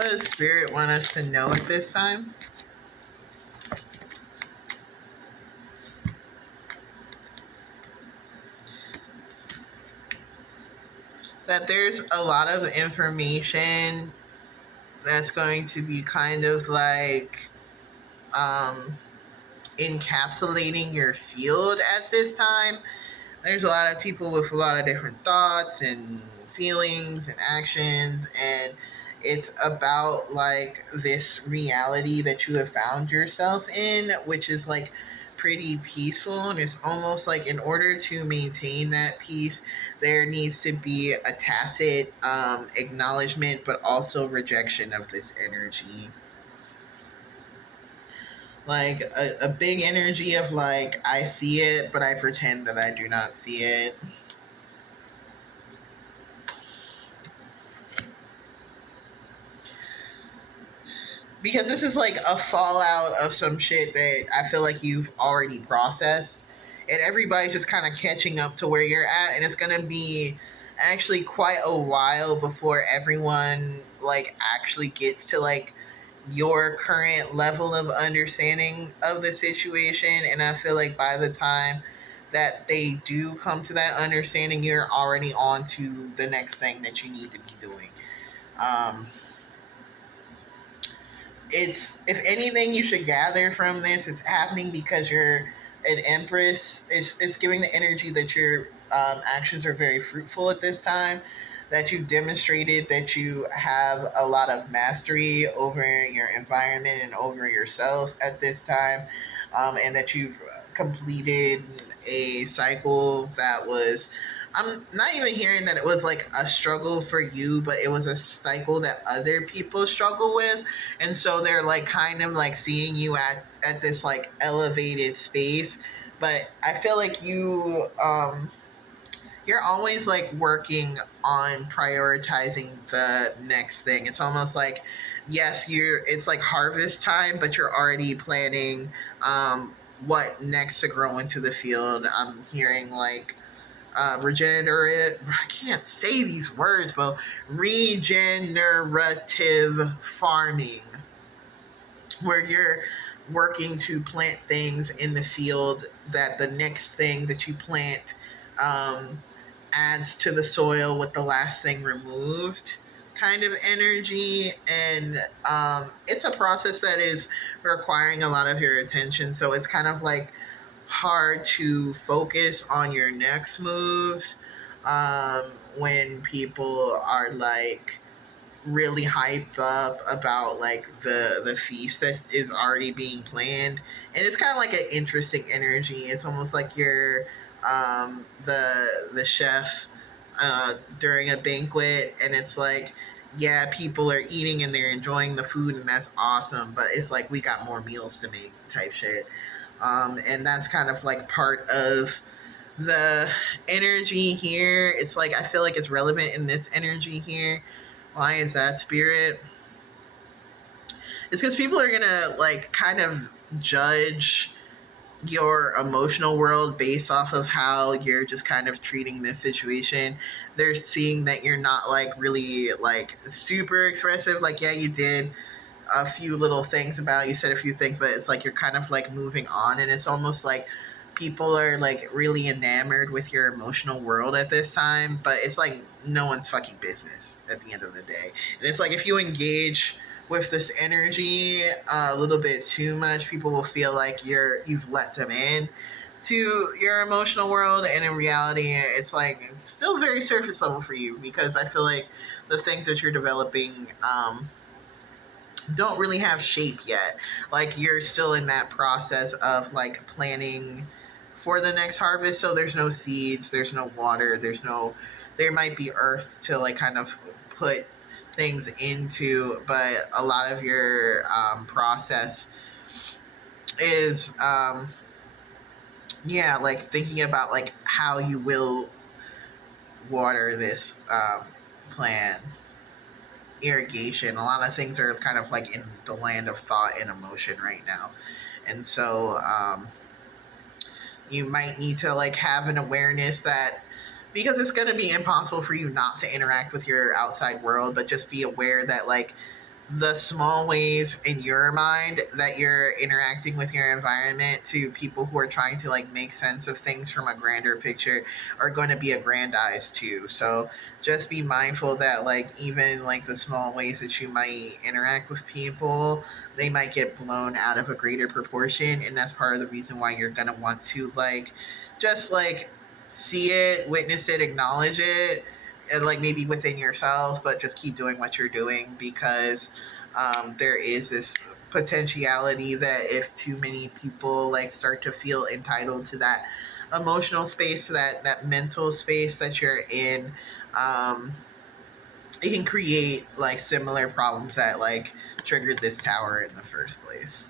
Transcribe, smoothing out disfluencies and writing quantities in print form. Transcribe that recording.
What does Spirit want us to know at this time? That there's a lot of information that's going to be kind of like um, encapsulating your field at this time. There's a lot of people with a lot of different thoughts and feelings and actions, and it's about like this reality that you have found yourself in, which is like pretty peaceful. And it's almost like in order to maintain that peace, there needs to be a tacit acknowledgement but also rejection of this energy. Like a big energy of like, I see it but I pretend that I do not see it. Because this is like a fallout of some shit that I feel like you've already processed, and everybody's just kind of catching up to where you're at, and it's gonna be actually quite a while before everyone like actually gets to like your current level of understanding of the situation. And I feel like by the time that they do come to that understanding, you're already on to the next thing that you need to be doing. um it's, if anything you should gather from this, is happening because you're an empress. It's giving the energy that your actions are very fruitful at this time, that you've demonstrated that you have a lot of mastery over your environment and over yourself at this time, and that you've completed a cycle that was, I'm not even hearing that it was like a struggle for you, but it was a cycle that other people struggle with. And so they're like kind of like seeing you at this like elevated space. But I feel like you're always like working on prioritizing the next thing. It's almost like, yes, you're, it's like harvest time, but you're already planning what next to grow into the field. I'm hearing like regenerative, I can't say these words, but regenerative farming, where you're working to plant things in the field that the next thing that you plant um, adds to the soil with the last thing removed kind of energy. And it's a process that is requiring a lot of your attention, so it's kind of like hard to focus on your next moves when people are like really hyped up about like the feast that is already being planned. And it's kind of like an interesting energy. It's almost like you're the chef during a banquet, and it's like, yeah, people are eating and they're enjoying the food, and that's awesome, but it's like we got more meals to make type shit. And that's kind of like part of the energy here. It's like I feel like it's relevant in this energy here. Why is that, Spirit? It's because people are gonna like kind of judge your emotional world based off of how you're just kind of treating this situation. They're seeing that you're not like really like super expressive. Like, yeah, you did a few little things about it, you said a few things, but it's like you're kind of like moving on, and it's almost like people are like really enamored with your emotional world at this time, but it's like no one's fucking business at the end of the day. And it's like if you engage with this energy a little bit too much, people will feel like you've let them in to your emotional world, and in reality it's like still very surface level for you, because I feel like the things that you're developing don't really have shape yet. Like you're still in that process of like planning for the next harvest. So there's no seeds, there's no water, there's no, there might be earth to like kind of put things into, but a lot of your process is yeah, like thinking about like how you will water this plant, irrigation. A lot of things are kind of like in the land of thought and emotion right now. And so you might need to like have an awareness that, because it's going to be impossible for you not to interact with your outside world, but just be aware that like the small ways in your mind that you're interacting with your environment to people who are trying to like make sense of things from a grander picture are going to be aggrandized too. So just be mindful that like even like the small ways that you might interact with people, they might get blown out of a greater proportion, and that's part of the reason why you're going to want to like just like see it, witness it, acknowledge it, and like maybe within yourself, but just keep doing what you're doing because there is this potentiality that if too many people like start to feel entitled to that emotional space, to that mental space that you're in, um, it can create like similar problems that like triggered this tower in the first place.